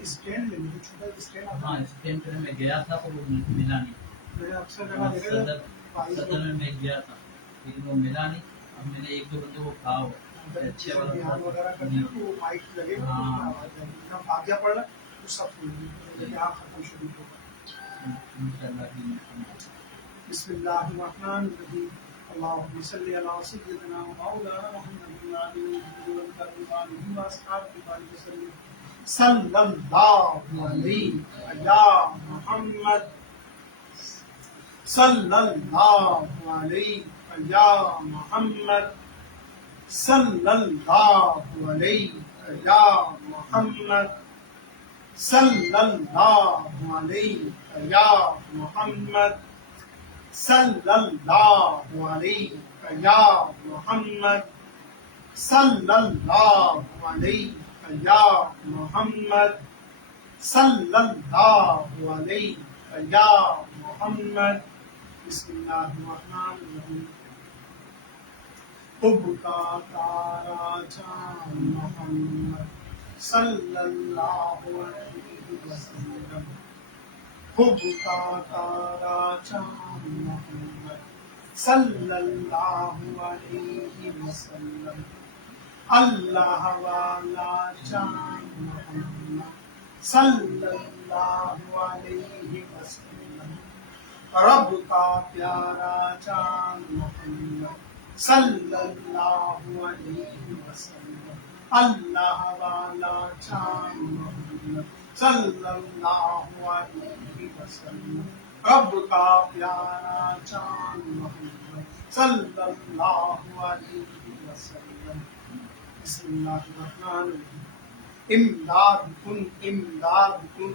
Stand لے لیجیے، چھوٹا اسٹینڈ آتا ہاں ہے. اسٹینڈ پہ میں گیا تھا تو وہ ملا نہیں. میں اکثر جگہ دیکھا صدر تھا صدر میں گیا تھا لیکن وہ ملا نہیں. اب میں نے ایک دو بندے کو کہا ہو اچھے والا دھیان وغیرہ کرتے ہیں تو مائک لگے گا تو اس میں آواز آئے گی. فاتحہ پڑھ رہا تو سب سن لیجیے، یہاں ختم شروع ہوگا. بسم اللہ الرحمن الرحیم. اللهم صل على سيدنا مولانا محمد وعلى آله وصحبه وسلم. صلی اللہ علیہ یا محمد، صلی اللہ علیہ یا محمد، صلی اللہ علیہ یا محمد، صلی اللہ علیہ یا محمد، صلی اللہ علیہ یا محمد، صلی اللہ علیہ یا محمد، صلی اللہ علیہ یا محمد. بسم اللہ الرحمن الرحیم. حب کا تارا چاند محمد صلی اللہ علیہ وسلم. حب کا تارا چاند محمد صلی اللہ علیہ وسلم. اللہ والا چاند محمد صلی اللہ علیہ وسلم. رب کا پیارا چاند محمد صلی اللہ علیہ وسلم. اللہ والا چاند محمد صلی اللہ علیہ وسلم. رب کا پیارا چاند محمد صلی اللہ علیہ وسلم. بسم اللہ الرحمن الرحیم. امداد کن امداد کن،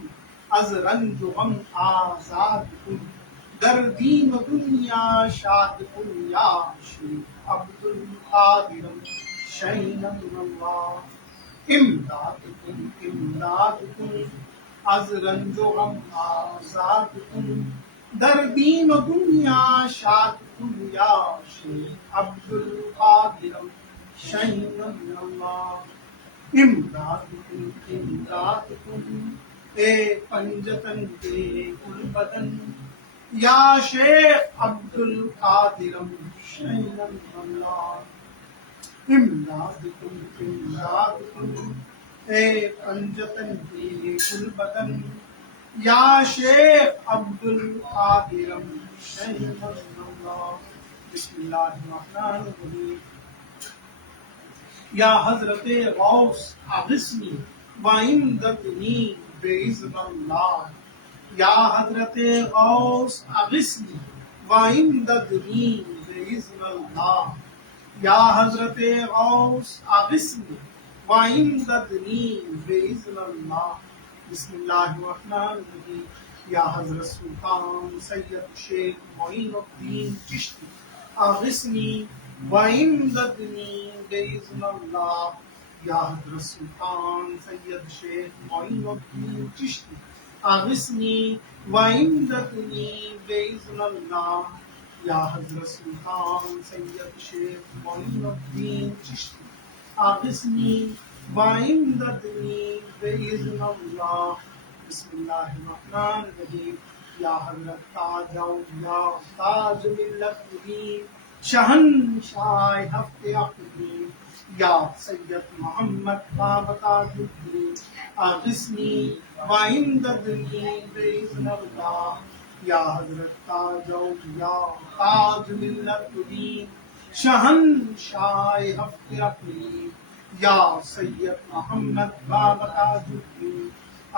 از رنج و غم آزاد کن، در دین و دنیا شاد کن، یا شریف عبد القادر شین اللہ. امداد کن امداد کن، از رنج و غم آزاد کن، در دین و دنیا شاد کن، یا شریف عبد القادر شین اللہ. امداد کن امداد کن، اے پنجتن کے کل بدن، یا شیخ عبد القادر شین اللہ. امداد کن امداد کن، اے پنجتن کے کل بدن، یا شیخ عبد القادر شین اللہ. بسم اللہ الرحمن الرحیم. یا حضرت غوث اغثنی وامددنی باذن اللہ. یا حضرت غوث اغثنی وامددنی باذن اللہ. یا حضرت غوث اغثنی وامددنی باذن اللہ. بسم اللہ الرحمن الرحیم. یا حضرت سلطان سید شیخ معین الدین چشتی اغثنی وامددنی باذن اللہ. یا حضرت سلطان سید شیخ معین الدین چشتی اغثنی وامددنی باذن اللہ. یا حضرت سلطان سید شیخ معین الدین چشتی اغثنی وامددنی باذن اللہ. بسم اللہ الرحمن الرحیم. یا حضرت تاج اولیاء تاج ملت الدین شہنشاہ ہفت اقلیم، یا سید محمد بابا تاج الدین اغثنی وامددنی باذن اللہ. یا حضرت تاج اولیاء تاج ملت الدین شہنشاہ ہفت اقلیم، یا سید محمد بابا تاج الدین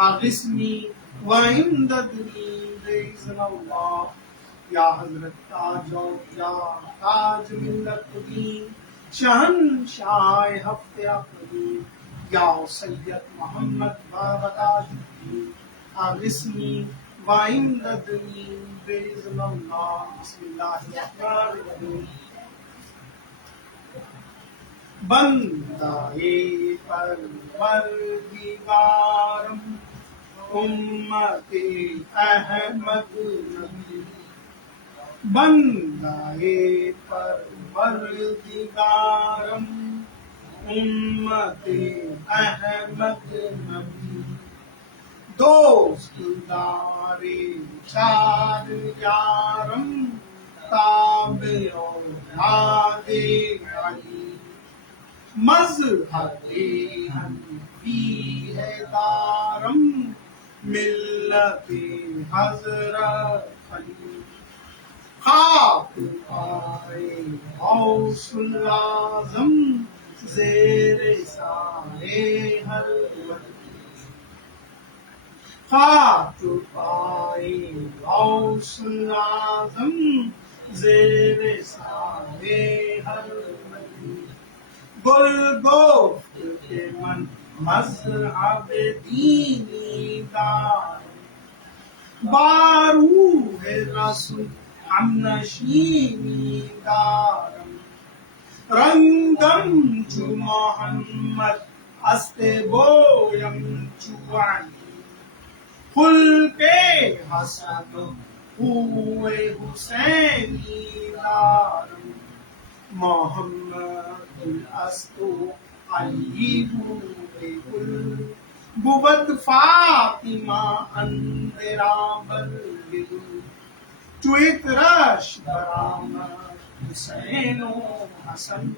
اغثنی وامددنی باذن اللہ. یا حضرت تاج اولیاء تاج ملت الدین شہنشاہ ہفت اقلیم، یا سید محمد بابا تاج الدین اغثنی وامددنی باذن اللہ. بسم اللہ الرحمن الرحیم. بندہ پروردگارم امت احمد نبی. بندہ پروردگارم امت احمد نبی. دوست دارے چار یارم تابع اولاد علی مذہب حنفی ہے دارم ملت حضرت علی خاک پائے غوث الاعظم زیر سایہ ہر ولی خاک پائے غوث الاعظم زیر سایہ ہر ولی گل گفت کہ من مذہب دینی دار باروح رسول ہم نشینی دارم رنگم چو محمد است بویم چو علی خلق حسن و خوی حسینی دارم محمد است و علی بود بود فاطمہ اندرا بلگل چویت رش برآمد حسین و حسن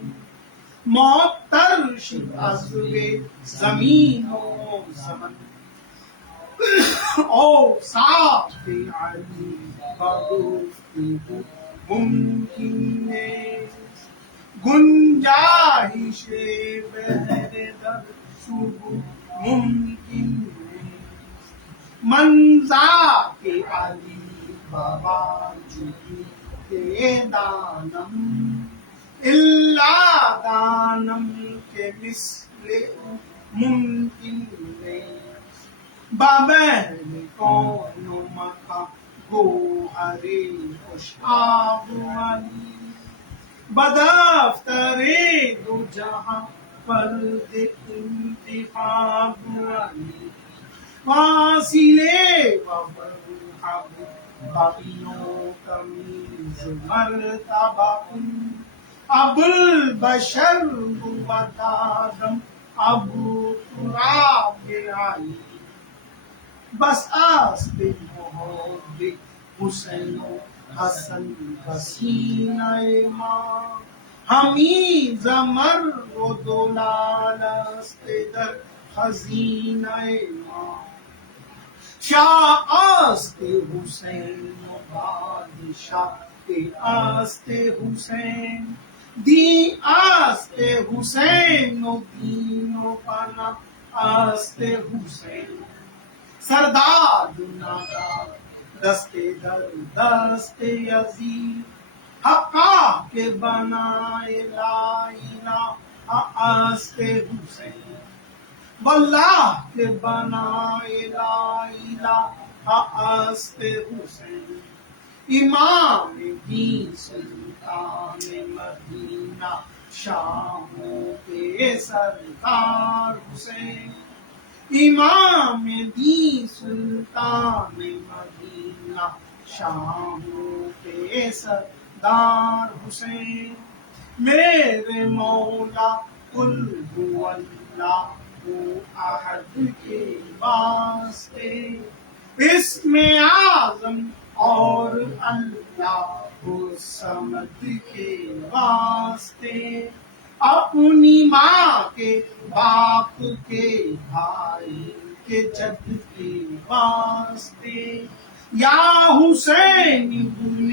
معطر شد از روی زمین و زمن اوصاف علی بگفتگو ممکن نیست گنجائش بحر در ثبوت ممکن نیست من ذات علی بابا جوی کے دانم الا دانم کے مثل ممکن نیست بابہر کون و مکان گوہر خوش آب علی بدفتر دو جہاں فرد انتخاب علی فاصلے و فرحب باقیوں تمیز مرتبہ ابو البشر بود آدم ابو تراب علی بس است محب حسین و حسن بسینہ ماں ہمی زمر و دولال است در خزینہ ماں شاہ است حسین و بادشاہ است حسین دین است حسین و دین و پناہ است حسین سرداد نادار دست در دست یزید حقا کے بنائے لا الہ است حسین واللہ کے بنائے لا الہ است حسین امام دین سلطان مدینہ شاموں کے سردار حسین امام دین سلطان مدینہ شاموں کے سردار حسین میرے مولا قل هو اللہ احد کے واسطے اسم اعظم اور اللہ الصمد کے واسطے اپنی ماں کے باپ کے بھائی کے جد کے واسطے یا حسین ابن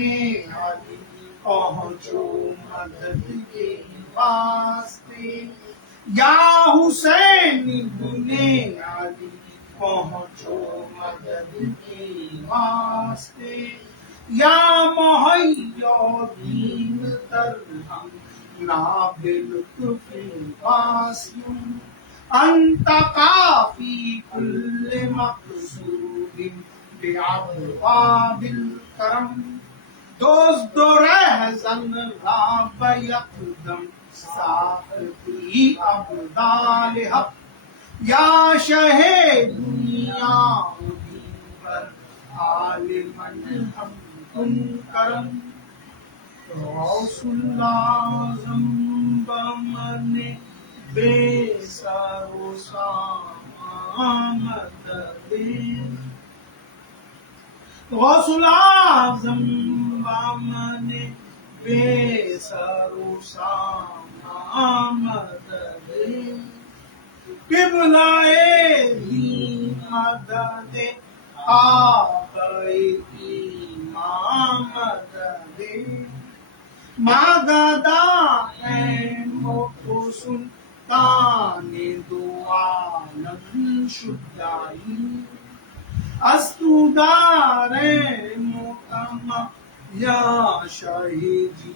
علی پہنچو مدد کے واسطے یا حسین ابن علی پہنچو مدد کے واسطے یا مہیا دین ترہم نابلطف واسم انت کافی کل مقصود بعبواب الکرم دوست دو رہزن راب یقدم ساقی ابدال حق یا شہ دنیا دیور عالمن ہم کن کرم غوث الاعظم بمن بے سر و سامت غوث العظم بامن بے سرو ساما مدد قبلائے دی مدد آبائی امام مدد مددا ہے موتو سلطان دو عالم شدائی استودار مقام یا شہیدی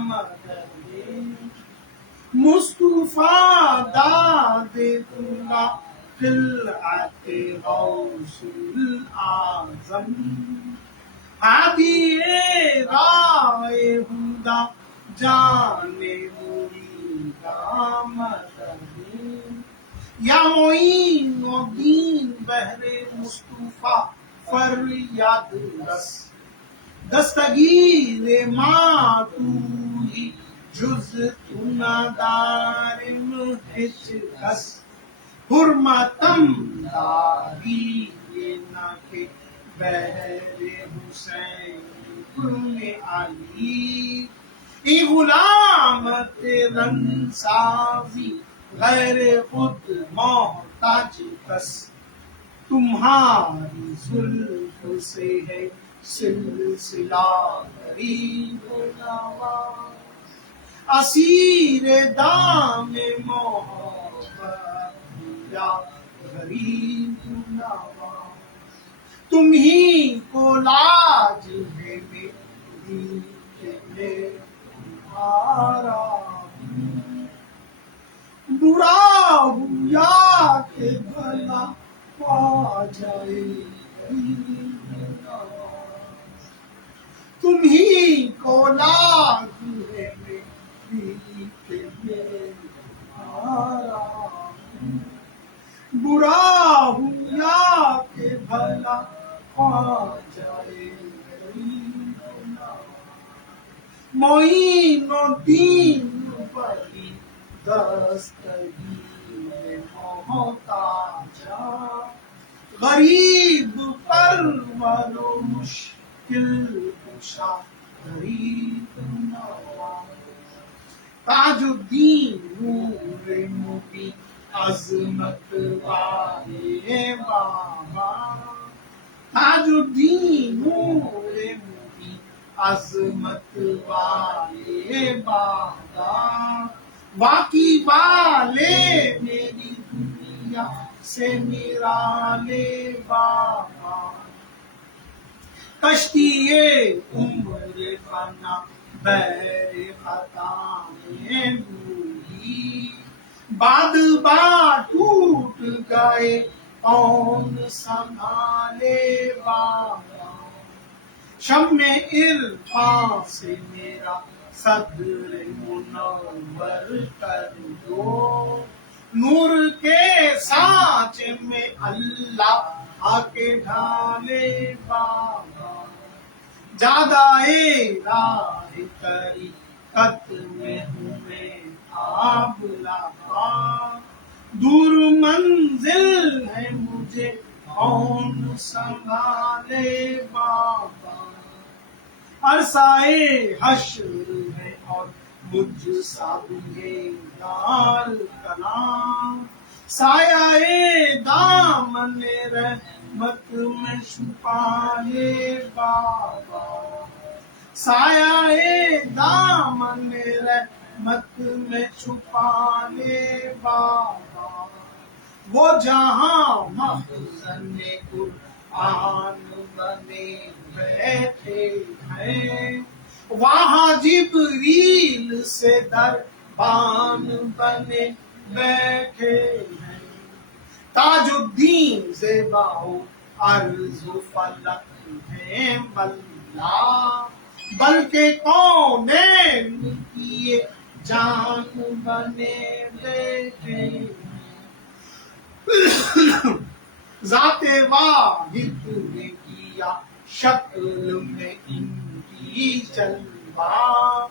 مدد مصطفیٰ داد تلا خلعت غوث العظم ہادی رائے ہدا جان مریدا مدد یا معین الدین بہر مصطفیٰ فریاد رس دستگیر ماں تو ہی جز تو ندارم ہچ کس حرمتم داری نہ کہ بہر حسین ابن علی ای غلام رنگ سازی غیر خود محتاج کس تمہاری زلف سے ہے سلسلہ غریب نواز اسیر دام محبت یا غریب نواز تم ہی کو لاج ہے میری کہ میں تمہارا برا ہوں یا کہ بھلا پا جائے تم ہی کو لاج ہے میری کہ میں تمہارا برا ہوں یا کہ بھلا پا جائے معین الدین بڑی دستگیر محتاجا غریب پرور و مشکل کشا غریب نواز تاج الدین نور مبین عظمت والے بابا تاج الدین نور مبین عظمت والے بابا واقعی والے میری دنیا سے نرالے بابا کشتی عمر فنا بحر خطا میں ڈوبی بعد ٹوٹ گئے کون سنبھالے بابا شمع عرفان سے میرا صدر منور کر دو نور کے سانچے میں اللہ آ کے ڈھالے بابا زیادہ راہ طریقت میں ہوں میں آپ لاپا دور منزل ہے مجھے کون سنبھالے بابا عرصائے حشر ہے اور مجھ سب دار کلام سایہ دامن رحمت میں چھپا لے بابا سایہ دامن رحمت میں چھپا لے بابا وہ جہاں مخزن قرآن بنے بیٹھے ہیں وہاں جبریل سے دربان بنے بیٹھے ہیں تاج الدین زیباؤ عرض و فلک ہیں بلّہ بلکہ کونین کیے جان بنے بیٹھے ذات واحد نے کیا شکل میں ان کی جلوہ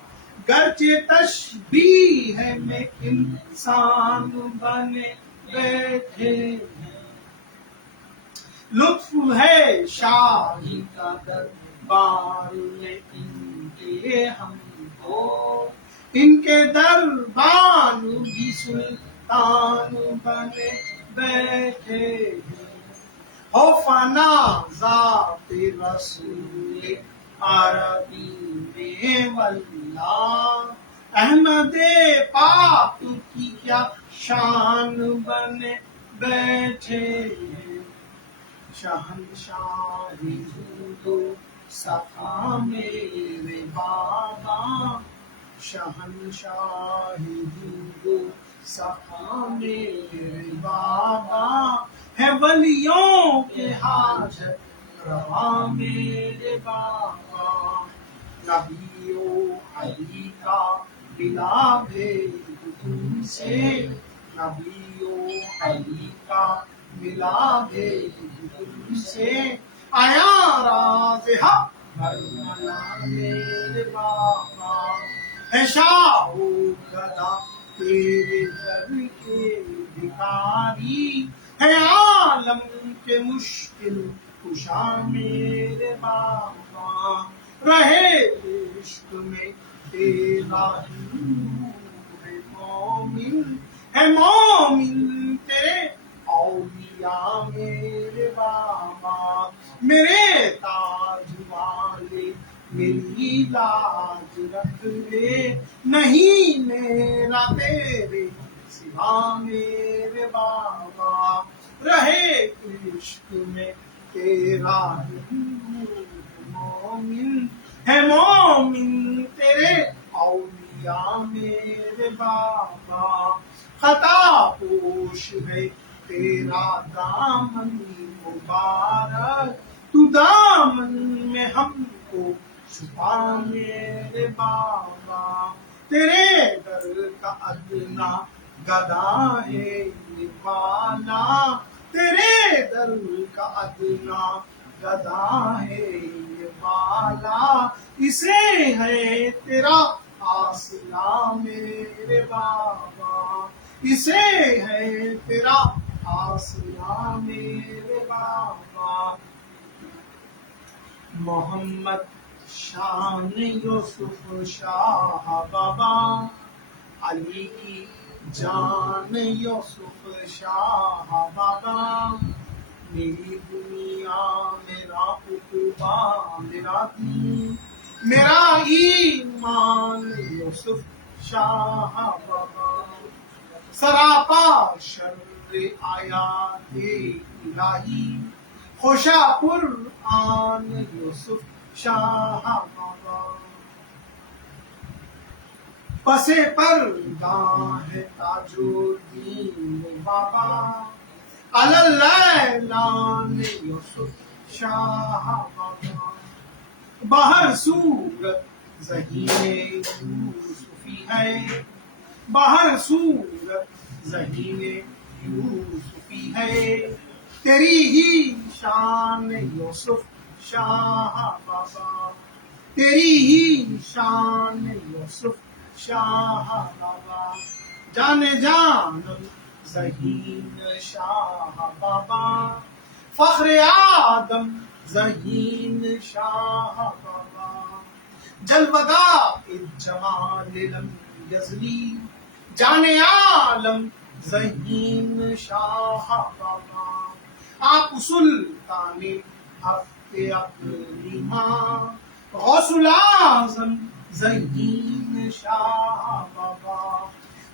گرچہ تشبیہ میں انسان بنے بیٹھے ہیں لطف ہے شاہی کا دربار میں ان کے ہم کو، ان کے دربان بھی سلطان بنے بیٹھے ہیں۔ ہو فنا ذات رسول عربی میں واللہ، احمد پاک کی کیا شان بنے بیٹھے ہیں۔ شہنشاہ جود و صفا میرے بابا، شہنشاہ جود و صفا میرے بابا، ہے ولیوں کے حاجت روا میرے بابا۔ نبی و علی کا ملا بھید تم سے، نبی و علی کا ملا بھید تم سے، آیا راز حق برملا میرے بابا۔ ہے شاہ و گدا تیرے در کے بھکاری، ہے عالم کے مشکل کشا میرے بابا۔ رہے عشق میں تیرا نور ہے مومن، ہے مومن تیرے اولیاء میرے بابا۔ میرے تاج والے میری لاج رکھ لے، نہیں میرا تیرے سوا میرے بابا۔ رہے عشق میں تیرا نور مومن، ہے مومن تیرے اولیاء میرے بابا۔ خطا پوش ہے تیرا دامن مبارک، تو دامن میں ہم کو چھپا میرے بابا۔ تیرے در کا ادنا گدا ہے والا، تیرے در کا ادنا گدا ہے والا، اسے ہے تیرا حاصلہ میرے بابا، اسے ہے تیرا حاصلہ میرے بابا۔ محمد شان یوسف شاہ بابا، علی کی جان یوسف شاہ بابا، میری دنیا میرا عقبہ میرا دین، میرا ایمان یوسف شاہ بابا۔ سراپا شر آیات الہی، خوشا قرآن یوسف شاہ بابا۔ پسے پردہ ہے تاج الدین بابا، اللّٰہ یوسف شاہ بابا۔ باہر صورت ذہین یوسفی ہے، باہر صورت ذہین یوسفی ہے، تیری ہی شان یوسف شاہ بابا، تیری ہی شان یوسف شاہ بابا۔ جانے جانم ذہین شاہ بابا، فخر آدم ذہین شاہ بابا۔ جلوگاہ جمال لم یزلی، جانے عالم ذہین شاہ بابا۔ آپ سلطان حق اقلیما، غوث الاعظم ذہین شاہ بابا۔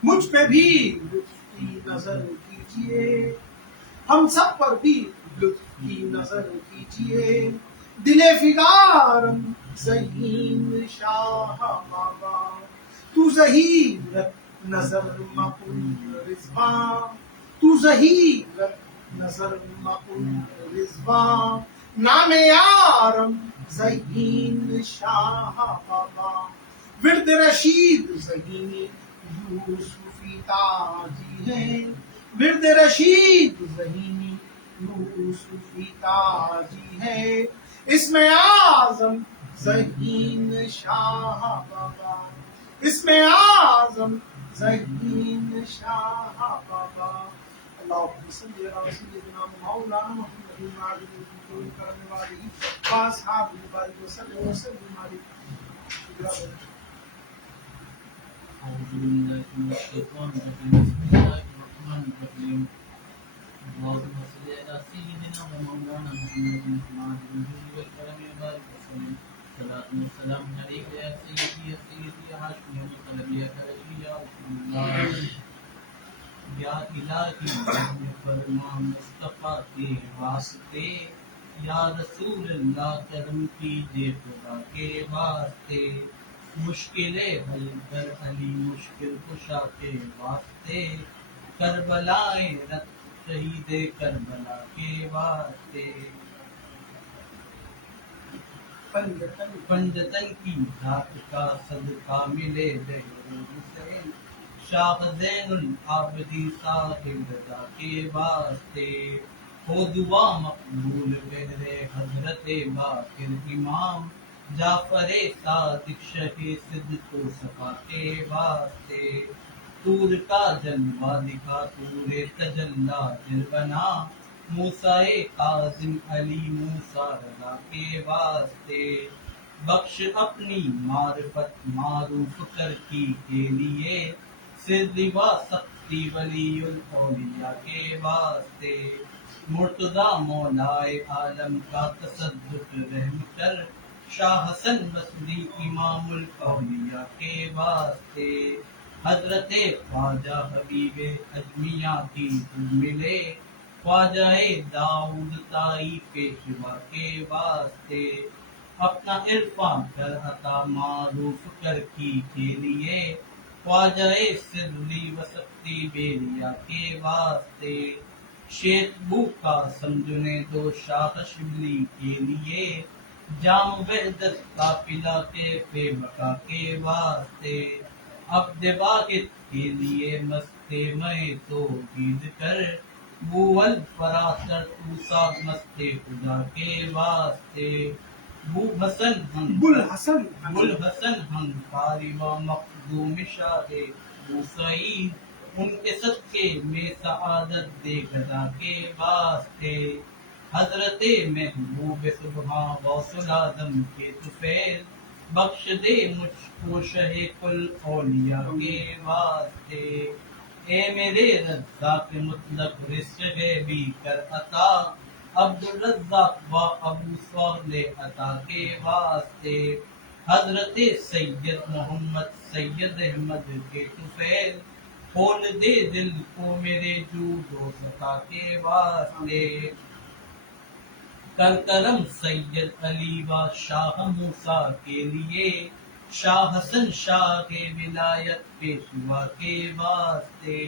مجھ پہ بھی لطف کی نظر کیجیے، ہم سب پر بھی لطف کی نظر کیجیے، دل فگارم ذہین شاہ بابا۔ تو ظہیرت نظر مکن رضوان، تو ظہیرت نظر مکن رضوان، نام یارم ذہین شاہ بابا۔ ورد رشید ذہینی یوسفی تاجی ہے، ورد رشید ذہینی یوسفی تاجی ہے، اسم اعظم ذہین شاہ بابا، اسم اعظم ذہین شاہ بابا۔ اللہم صلی علی سیدنا مولانا محمد بیماری دور کرنے والی واصحاب البارک وسلم وسلم علیہ. أعوذ بالله من الشيطان الرجيم بسم الله الرحمن الرحيم اللهم صل على سيدنا ومولانا محمد وعلى آله والكرم وبارك وسلم صلاة والسلام عليك يا سيدي يا سيدي يا هاشمي ومطلبي يا كرشي يا رسول الله یا الہی فرما مصطفیٰ کے واسطے یا رسول اللہ کرم کیجیے خدا کے واسطے مشکلیں حل کر علی مشکل کشا کے واسطے کربلائے رت شہید کربلا کے واسطے پنجتن کی ذات کا صدقہ ملے زہر حسین شاہ زین العابدی صاحب رضا کے واسطے ہو دعا مقبول بہرے حضرت باقر امام جعفر صادق شہ صدق و صفا کے واسطے طور کا جلوہ دکھا طور تجلا دل بنا موسیٰ کاظم علی موسیٰ رضا کے واسطے بخش اپنی معرفت معروف کر کی کے لیے سر و سختی ولی الاولیاء کے واسطے مرتضی مولائے عالم کا تصدق رحم کر شاہ حسن بصری امام الاولیاء کے واسطے حضرت خواجہ حبیب اجمیہ کی ملے خواجہ داؤد طائی پیشوا کے واسطے اپنا عرفان کر عطا معروف کر کی کے لیے خواجہ سری وسطی بیلیا کے واسطے شیخ بو کا سمجھنے دو شاہ شبلی کے لیے جام وحدت کا پلا کے پے بقا کے واسطے عبد واحد کے لیے مستے میں تو گید کر بو الفراسر توسا مستے خدا کے واسطے بو حسن ہنکاری و مخدوم شاہ بو سعید ان کے صدقے میں سعادت دے گدا کے واسطے حضرت محبوب سبحان غوث العظم کے طفیل بخش دے مجھ کو شہ کل اولیاء کے واسطے اے میرے رزاق مطلق رزق بھی کر عطا عبد الرزاق و ابو صالح عطا کے واسطے حضرت سید محمد سید احمد کے طفیل کھول دے دل کو میرے جود و سخا کے واسطے کر کرم سید علی و شاہ موسیٰ کے لیے شاہ حسن شاہ کے ولایت پیشوا کے واسطے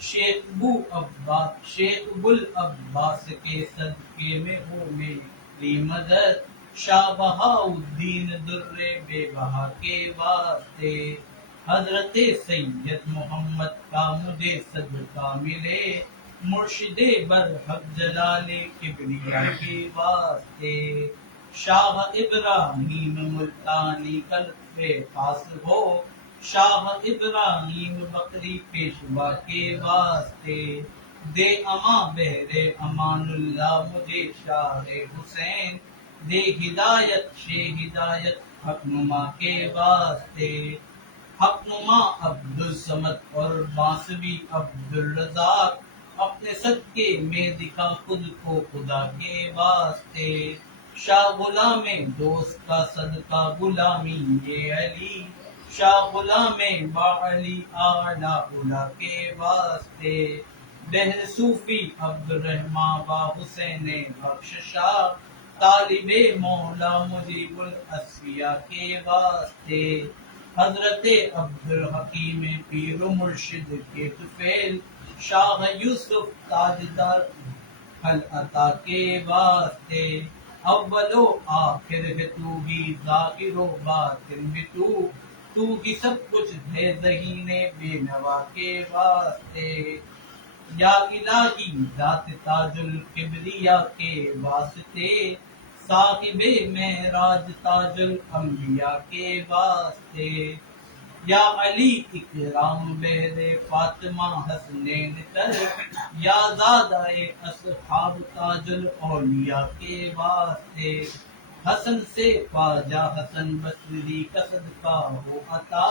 شیخ ابو العباس کے صدقے میں ہو میری مدد شاہ بہاء الدین در بے بہا کے واسطے حضرت سید محمد کا مجھے صدقہ ملے مرشد برحق جلال کبریا کے واسطے شاہ ابراہیم ملتانی قلب خاص ہو شاہ ابراہیم بکری پیشوا کے واسطے دے اما بہرے امان اللہ مجھے شاہ حسین دے ہدایت ہدایت حق نما کے واسطے حق نما عبد الصمد اور بانسبی عبد الرزاق اپنے صدقے میں دکھا خود کو خدا کے واسطے شاہ غلام دوست کا صدقہ غلامی یہ علی شاہ غلام با علی اعلی اولا کے واسطے بہر صوفی عبد الرحمن با حسین بخش شاہ طالب مولا مجیب الاصفیاء کے واسطے حضرت عبد الحکیم پیر و مرشد کے طفیل شاہ یوسف تاجدار حل عطا کے واسطے اول و آخر ہے تو ہی ظاہر و باطن بھی تو ہی سب کچھ ہے ذہین بے نوا کے واسطے یا الہی ذات تاج الکبریا کے واسطے صاحب معراج تاج الانبیاء کے واسطے یا علی اکرام بہر فاطمہ حسنین تر، یا زادہ اصحاب تاج الاولیاء کے واسطے، حسن سے خواجہ حسن بصری کا صدقہ ہو عطا،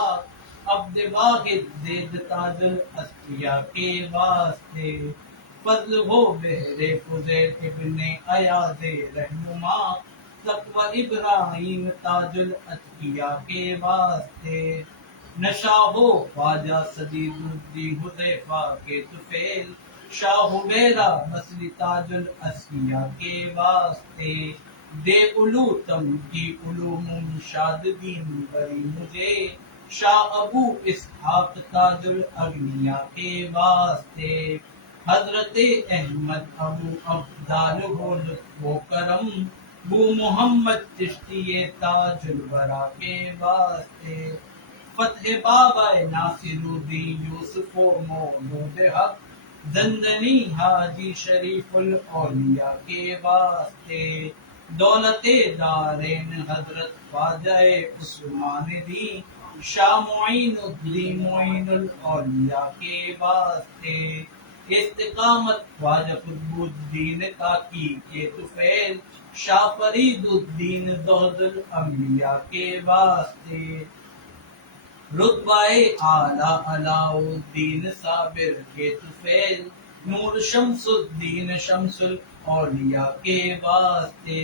عبد واحد زید تاج الاصفیاء کے واسطے، فضل ہو بہر فضیل ابن ایاز رہنما، تقوی ابراہیم تاج الاتقیاء کے واسطے، نشا ہو خواجہ صدیق الدین حذیفہ کے طفیل، شاہ میرا بصری تاج الاسفیاء کے واسطے، دے علو تم کی علوم شاد دین بری مجھے، شاہ ابو اسحاق تاج الاغنیاء کے واسطے، حضرت احمد ابو عبدال ہو لطف و کرم، بو محمد چشتی تاج الورا کے واسطے، فتح بابا ناصر الدین یوسف و مولود حق، زندنی حاجی شریف الاولیاء کے واسطے، دولت دارین حضرت خواجہ عثمان دی، شاہ معین الدین معین الاولیاء کے واسطے، استقامت خواجہ قطب الدین تاکی کے طفیل، شاہ فرید الدین زہد الانبیاء کے واسطے، رتبہ اعلیٰ علاء الدین صابر کے طفیل، نور شمس الدین شمس الاولیاء کے واسطے،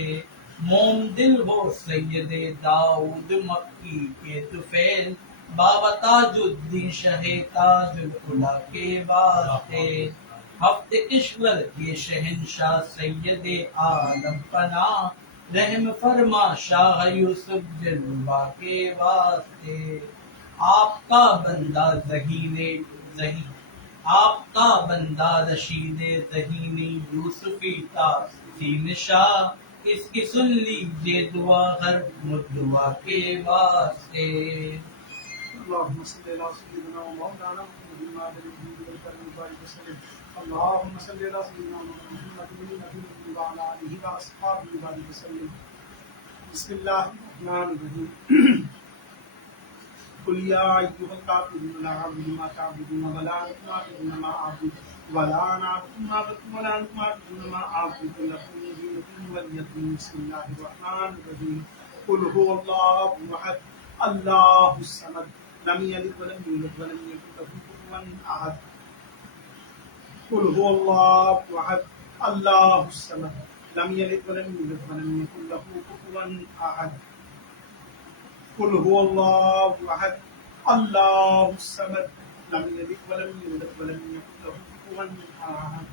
موم دل ہو سید داؤد مکی کے طفیل، بابا تاج الدین شہ تاج العلا کے واسطے، ہفت کشور کے شہنشاہ سید عالم پناہ، رحم فرما شاہ یوسف دلربا کے واسطے، آپ کا بندہ آپ کا بندہ رشید ذہینی یوسفی تاسین شاہ، اس کی سن لیجیے دعا ہر مدعا کے واسطے۔ اللهم صل على سيدنا ومولانا محمد وعلى اله وصحبه وبارك وسلم. اللهم صل على سيدنا محمد النبي وعلى اله واصحابه وبارك وسلم. بسم الله الرحمن الرحيم. قل يا ايها الكافرون لا اعبد ما تعبدون ولا انتم عابدون ما اعبد ولا انا عابد ما عبدتم ولا انتم عابدون ما اعبد لكم دينكم ولي دين. بسم الله الرحمن الرحيم. قل هو الله احد الله الصمد لم يلد ولم يولد ولم يكن له كفوا احد. قل هو الله احد الله الصمد لم يلد ولم يولد ولم يكن له كفوا احد. قل هو الله احد الله الصمد لم يلد ولم يولد ولم يكن له كفوا احد.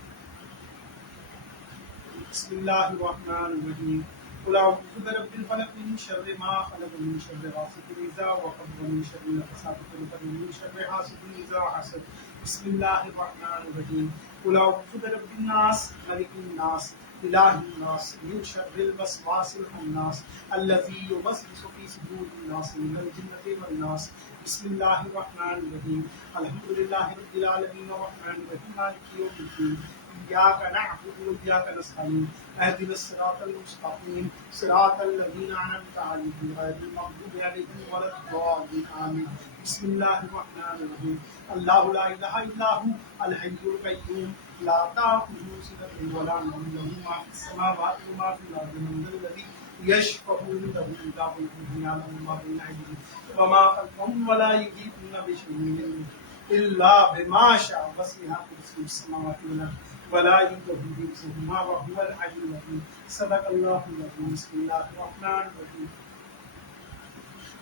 بسم الله الرحمن الرحيم. قل اعوذ برب الفلق من شر ما خلق من شر غاسق اذا وقب ومن شر النفاثات في العقد ومن شر حاسد اذا حسد. بسم الله الرحمن الرحيم. قل اعوذ برب الناس ملك الناس اله الناس من شر الوسواس الخناس الذي يوسوس في صدور الناس من الجنة والناس. بسم الله الرحمن الرحيم. الحمد لله رب العالمين الرحمن الرحيم مالك يوم الدين. إياك نعبد وإياك نستعين اهدنا الصراط المستقيم صراط الذين أنعمت عليهم غير المغضوب عليهم ولا الضالين آمين. بسم الله الرحمن الرحيم. الله لا إله إلا هو الحي القيوم لا تأخذه سنة ولا نوم له ما في السماوات وما في الأرض من ذا الذي يشفع عنده إلا بإذنه يعلم ما بين أيديهم وما خلفهم ولا يحيطون بشيء من علمه إلا بما شاء وسع كرسيه السماوات والأرض ولا يؤوده حفظهما وهو العلي العظيم. صدق الله العظيم. بسم الله الرحمن الرحيم.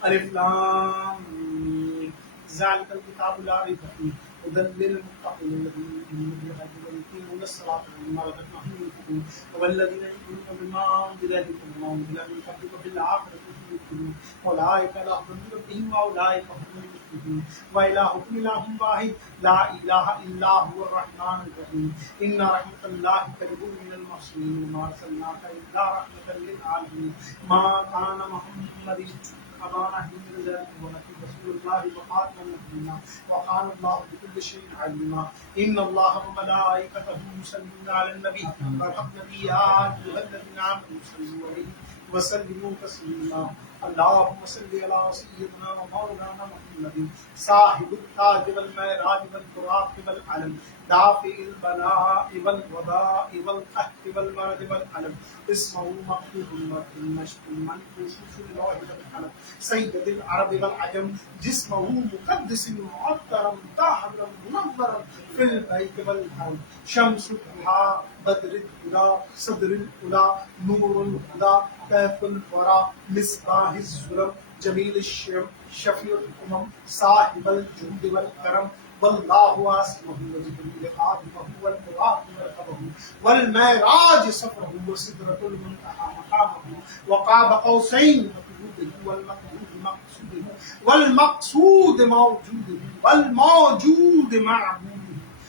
الف لام میم. ذلك الكتاب لا ريب فيه هدى للمتقين الذين يؤمنون بالغيب ويقيمون الصلاة ومما رزقناهم ينفقون والذين يؤمنون بما أنزل إليك وما أنزل من قبلك وبالآخرة هم يوقنون أولئك على هدى من ربهم وأولئك هم المفلحون. وإلهكم إله واحد لا إله إلا هو الرحمن الرحيم. إن رحمة الله قريب من المحسنين وما أرسلناك إلا رحمة للعالمين. ما كان محمد أبا أحد من رجالكم ولكن رسول الله وخاتم النبيين وكان الله بكل شيء عليما. إن الله وملائكته يصلون على النبي يا أيها الذين آمنوا صلوا عليه وسلموا تسلیما اللهم صل على سيدنا ومولانا محمد صاحب التاج والمعراج والبراق والعلم دافع البلاء والوباء والقحط والمرض والألم اسمه مكتوب مشكور منقوش في اللوح والقلم سيد العرب والعجم جسمه مقدس معطرا طاهرا منورا في البيت والحرم شمس الضحى بدر الهدى صدر الهدى نور الهدى كيف الورى مصباح الظلم جميل الشم شفيع الأمم صاحب الجود والكرم والله عاصمه وجبريل خادمه والبراق مركبه والمعراج سفره وسدرة المنتهى مقامه وقاب قوسين مطلوبه والمطلوب مقصوده والمقصود موجوده والموجود معبوده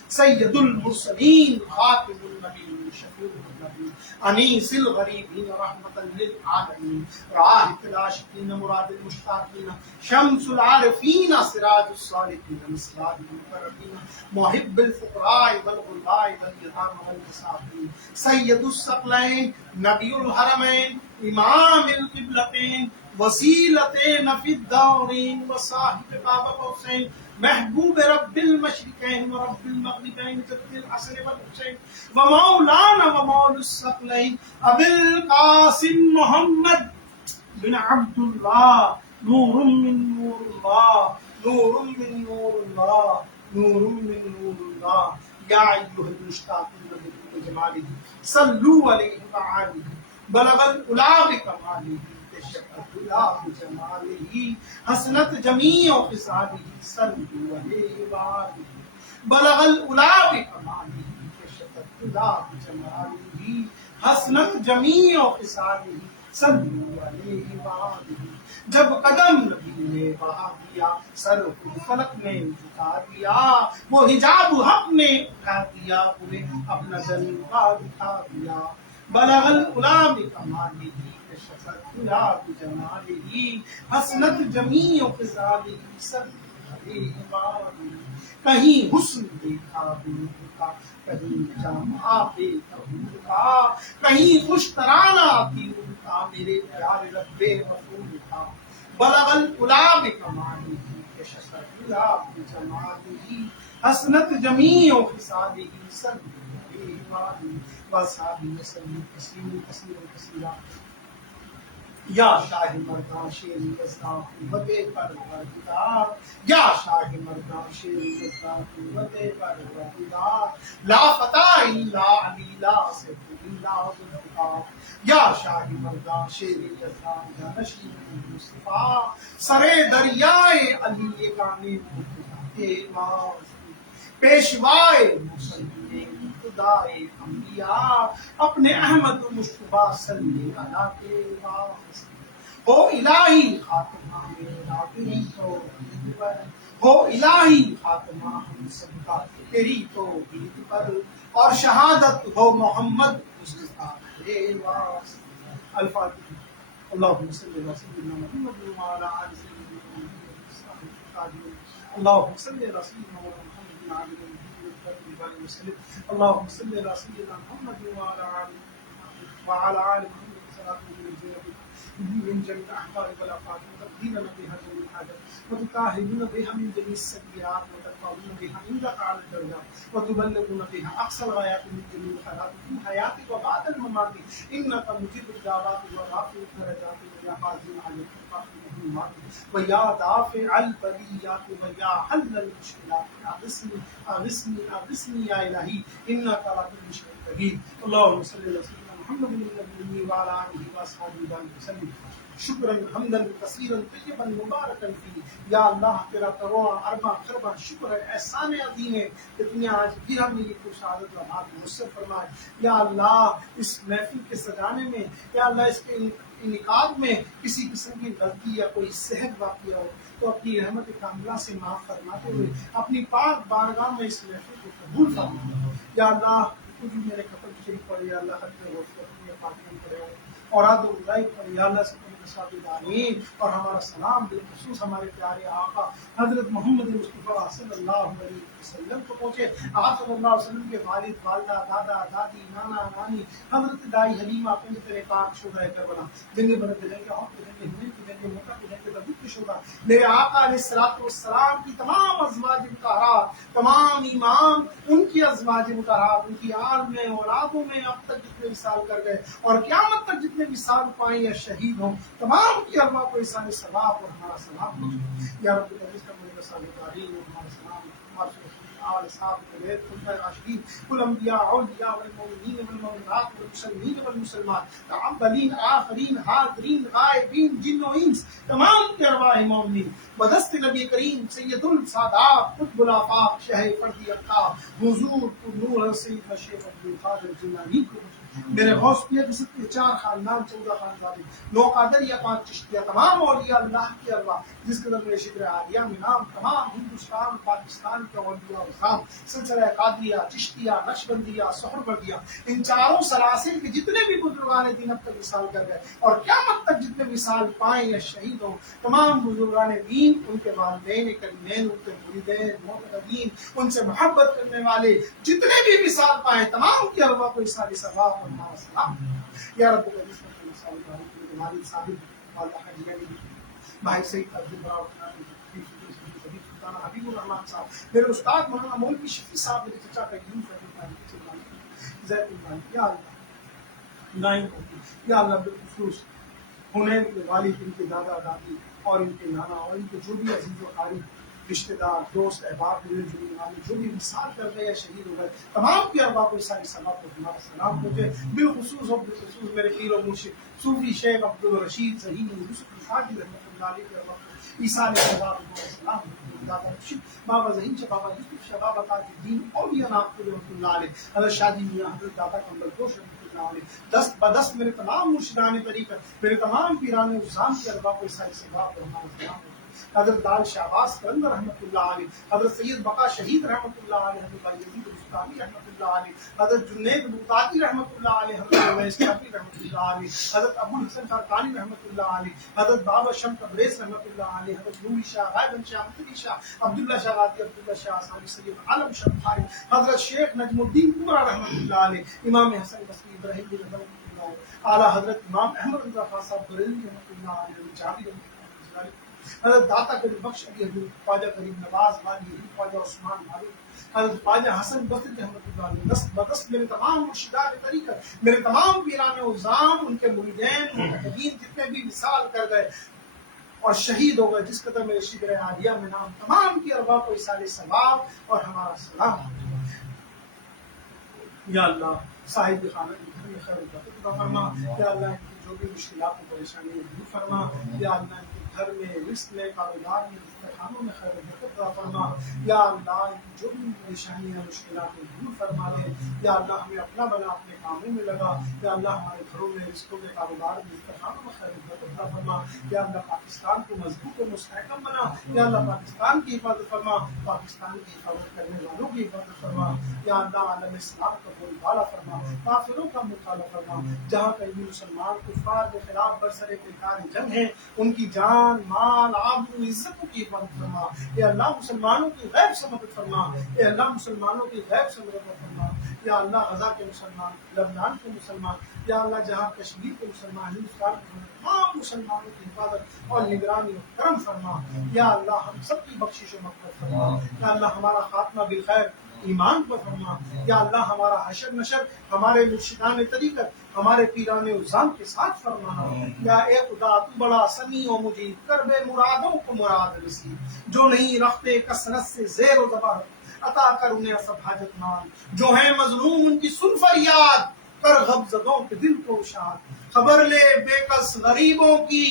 سيد المرسلين خاتم النبيين شفيع النبيين أنيس الغريبين رحمة للعالمين راحة العاشقين مراد المشتاقين شمس العارفين سراج الصالحين مصباح المقربين محب الفقراء والغرباء واليتامى والمساكين سيد الثقلين نبي الحرمين إمام القبلتين وسيلتين في الدارين وصاحب باب قوسين محبوب رب المشرقين ورب المغربين جد الحسن والحسين ومولانا ومولى الثقلين أبي القاسم محمد بن عبد الله نور من نور الله نور من نور الله نور من نور الله يا أيها المشتاقون بجماله صلوا عليه وآله بلغ العلا بكماله بجماله حسنت جميع خصاله صلوا عليه وآله بلغ العلا بكماله بجماله حسنت جميع خصاله صلوا عليه وآله جب قدم نبی نے بڑھا دیا سر کو فلک نے جھکا دیا وہ حجاب حق نے اٹھا دیا انہیں اپنا جلوہ دکھا دیا بلغ العلا بکمالہ کشف الدجی بجمالہ حسنت جمیع خصالہ صلوا علیہ وآلہ کہیں حسن دیکھا حور کا کہیں جامع بے طہور کا کہیں خوش ترانہ تیور کا میرے پیارے رب غفور کا بلغ العلا بکمالہ کشف الدجی بجمالہ حسنت جمیع خصالہ صلوا علیہ وآلہ وصحبہ وسلم تسلیما کثیرا کثیرا یا شاہ مردان شیر یزدان قوت پروردگار یا شاہ مردان شیر یزدان قوت پروردگار لا فتح الا علی لا سیف الا ذوالفقار یا شاہ مردان شیر یزدان یا نشین مصطفیٰ سرے دریائے علی کانے کے پیشوائے مسلمین خدائے انبیاء اپنے احمد مصطفیٰ صلی اللہ کے واسطے ہو الہی خاتمہ میرا تیری توحید پر ہو الہی خاتمہ ہم سب کا تیری توحید پر اور شہادت ہو محمد مصطفیٰ کے واسطے الفاتحہ اللہم صلی علی سیدنا محمد وعلی آل سیدنا محمد اللہم صلی علی سیدنا محمد اللهم صل على سيدنا محمد وعلى آل محمد من جميع الأحبار والآفات وتقديرنا بها جميع الحاجات وتطهرنا بها من جميع السيئات وترفعنا بها عندك على الدرجات وتبلغنا بها أقصى الغايات من جميع الخيرات في الحياة وبعد الممات إنك مجيب الدعوات ورافع الدرجات ويا حازم على الكفار ويا دافع البليات ويا حل المشكلات أغثني أغثني أغثني يا إلهي إنك على كل شيء قدير اللهم صل على سيدنا محمد النبي وعلى آله وأصحابه وسلم شکرا حمدا کثیرا طیبا مبارکا فی یا اللہ تیرا کروڑا ارباں خرباں شکر ہے احسان عظیم ہے کہ تم نے آج پھر ہمیں یہ خوشحالت لمحات مجسر فرمائے یا اللہ اس محفل کے سجانے میں یا اللہ اس کے انعقاد میں کسی قسم کی غلطی یا کوئی صحت واقعہ ہو تو اپنی رحمت کاملہ سے معاف فرماتے ہوئے اپنی پاک بارگاہ میں اس محفل کو قبول فرما یا اللہ تجھ میرے قبر شریف پڑھے یا اللہ ختم غوث فاطمہ پڑھے اور اللہ پر یا اللہ سے آمین اور ہمارا سلام بالخصوص ہمارے پیارے آقا حضرت محمد مصطفیٰ صلی اللہ علیہ وسلم کو پہنچے. آپ صلی اللہ علیہ وسلم کے والد والدہ دادا دادی نانا نانی حضرت دائی حلیمہ پنجت پاک شہدائے کربلا جنگ بدر جنگ احد جنگ ہند جنگ مکہ جنگ تبوک کے شہداء میرے آقا علیہ الصلوۃ والسلام کی تمام ازواج مطہرات تمام امام ان کی ازواج مطہرات ان کی آل میں اولادوں میں اب تک جتنے وصال کر گئے اور قیامت تک جتنے وصال پائیں یا شہید ہوں تمام کی ارواح کو احسان ثواب اور ہمارا سلام یا رب العزت کا مجھے صالح تعلیم اور ہمارا سلام ہمارے آل صاحب البیت خلفائے راشدین کل انبیاء اولیاء والمؤمنین والمؤمنات والمسلمین والمسلمات اولین آخرین حاضرین غائبین جن و انس تمام کے ارواح مومنین بدست نبی کریم سید السادات قطب الآفاق شہ فردی افتاب حضور نور سید شیخ عبد القادر جیلانی کو میرے غوث پیر کے 4 خاندان 14 خاندان 9 قادریہ 5 چشتیہ تمام اولیاء اللہ کی ارواح جس کے در شکر عالیہ میں نام تمام ہندوستان پاکستان کے اولیاء الزام سلسلہ قادریہ چشتیہ نقشبندیہ سہروردیہ ان چاروں سلاسل کے جتنے بھی بزرگان دین اب تک وصال کر گئے اور قیامت تک جتنے وصال پائیں یا شہید ہوں تمام بزرگان دین ان کے والدین کریمین ان کے مریدین معتقدین ان سے محبت کرنے والے جتنے بھی وصال پائیں تمام کی ارواح کو احسان ثواب ہمارا سلام یا رب العزت کے مسائل والد صاحب والدہ حجیہ بھائی سعید عبد البراء حبیب الرحمان صاحب میرے استاد مولانا مولوی شفیع صاحب میرے چچا قیوم زید المالک یا اللہ نائن یا اللہ بالخصوص حنین کے والد ان کے دادا دادی اور ان کے نانا اور ان کے جو بھی عزیز و قریب رشتہ دار دوست احباب ملنے جلنے والے جو بھی وصال کر گئے یا شہید ہو گئے تمام کی ارواح کو ساری ثواب کو ہمارا سلام پہنچے بالخصوص اور بالخصوص میرے پیر و مرشد صوفی شیخ عبد الرشید ظہیر یوسف الحاجی رحمۃ اللہ علیہ کے ارواح کو عیسیٰ علیہ السلام دادا رشید بابا ظہیر شاہ بابا یوسف شاہ بابا تاج الدین اولیاء ناقد رحمۃ اللہ علیہ حضرت شادی میاں حضرت دادا کمبل گوش رحمۃ اللہ علیہ دست بدست میرے تمام مرشدان طریقت میرے تمام پیران الزام کی ارواح کو ساری ثواب کو ہمارا سلام پہنچے. حضرت دال شہباز قلندر رحمۃ اللہ علیہ حضرت سید بقا شہید رحمۃ اللہ علیہ حضرت یزید البستانی رحمۃ اللہ علیہ حضرت جنید بغدادی رحمۃ اللہ علیہ حضرت اویس کافی رحمۃ اللہ علیہ حضرت ابو الحسن خرقانی رحمۃ اللہ علیہ حضرت بابا شم تبریز رحمۃ اللہ علیہ حضرت نوری شاہ غائبن شاہ مطلبی شاہ عبداللہ شاہ غازی عبداللہ شاہ آسانی سید عالم شاہ بخاری حضرت شیخ نجم الدین پورا رحمۃ اللہ علیہ امام حسن بصری ابراہیم بن رحمۃ اللہ اعلیٰ حضرت امام احمد رضا خان صاحب بریلوی رحمۃ اللہ علیہ جابر رحمۃ اللہ حضرت داتا کریم بخش علی حضرت خواجہ کریم نواز والی خواجہ عثمان مالک حضرت خواجہ حسن بصری رحمۃ اللہ علیہ دست بدست میرے تمام مرشدان طریقت میرے تمام پیران الزام ان کے مریدین متقین جتنے بھی وصال کر گئے اور شہید ہو گئے جس قدر میرے شکر عالیہ میں نام تمام کی ارواح کو احسان ثواب اور ہمارا سلام یا اللہ صاحب خانہ گھر میں خیر عطا فرما یا اللہ ان کی جو بھی مشکلات و پریشانی دور فرما یا اللہ ان کے گھر میں رزق میں کاروبار میں استحکاموں میں خیر عطا فرما یا اللہ ان کی جو بھی پریشانیاں مشکلات دور فرما دے یا اللہ ہمیں اپنا بنا اپنے کاموں میں لگا یا اللہ ہمارے گھروں میں رزقوں میں کاروبار میں استحکاموں میں خیر عطا فرما یا اللہ پاکستان کو مضبوط و مستحکم بنا یا اللہ پاکستان کی حفاظت فرما پاکستان کی حفاظت کرنے والوں کی حفاظت فرما یا اللہ عالم اسلام کا بول بالا فرما کافروں کا مطالعہ فرما جہاں کہیں بھی مسلمان کفار کے خلاف برسر پیکار جنگ ہے ان کی جان مال آبرو عزتوں کی حفاظت فرما اے اللہ مسلمانوں کی غیب سے مدد فرما اے اللہ مسلمانوں کی غیب سے مدد فرما یا اللہ غزہ کے مسلمان لبنان کے مسلمان یا اللہ جہاں کشمیر کے مسلمان ہندوستان کے تمام مسلمانوں کی حفاظت اور نگرانی و کرم فرما یا اللہ ہم سب کی بخشش و مغفرت فرما یا اللہ ہمارا خاتمہ بالخیر ایمان پر فرما یا اللہ ہمارا حشر نشر ہمارے مرشدان طریقت ہمارے پیران الزام کے ساتھ فرما یا اے خدا تو بڑا سمیع و مجیب کر بے مرادوں کو مراد رسید جو نہیں رکھتے کثرت سے زیر و زبر عطا کر انہیں سب حاجت مان جو ہیں مظلوم ان کی سن فریاد کر غمزدوں کے دل کو شاد خبر لے بے کس غریبوں کی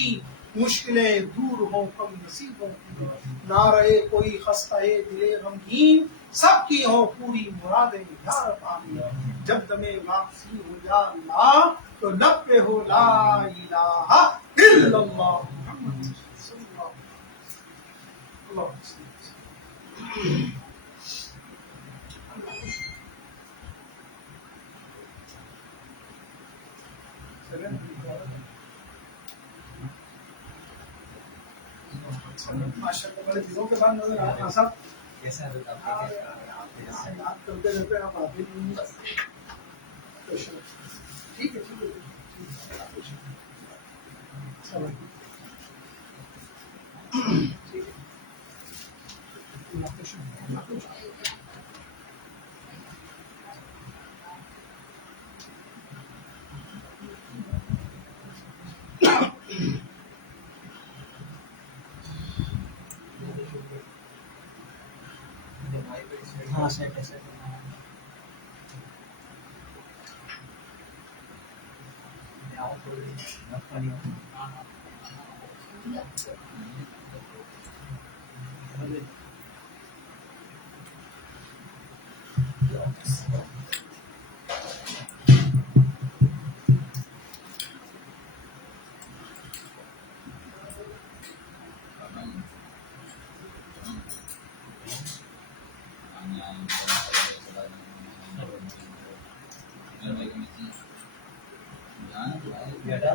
مشکلیں دور ہوں کم نصیبوں کی نہ رہے کوئی خستہ دل غمگین سب کی ہوں پوری مرادیں یا رب آمین جب دمے واپسی ہو یا اللہ تو لب پہ ہو لا الہ الا اللہ محمد صلی اللہ علیہ وسلم. ماشاء اللہ بڑے دنوں کے بعد نظر آ رہا صاحب. کیسا ہے بتا یاد کرتے رہتے ہیں آپ آتے نہیں ہیں. ٹھیک ہے ٹھیک ہے چلو ٹھیک ہے. ہاں سیٹ ہے سیٹ بیٹا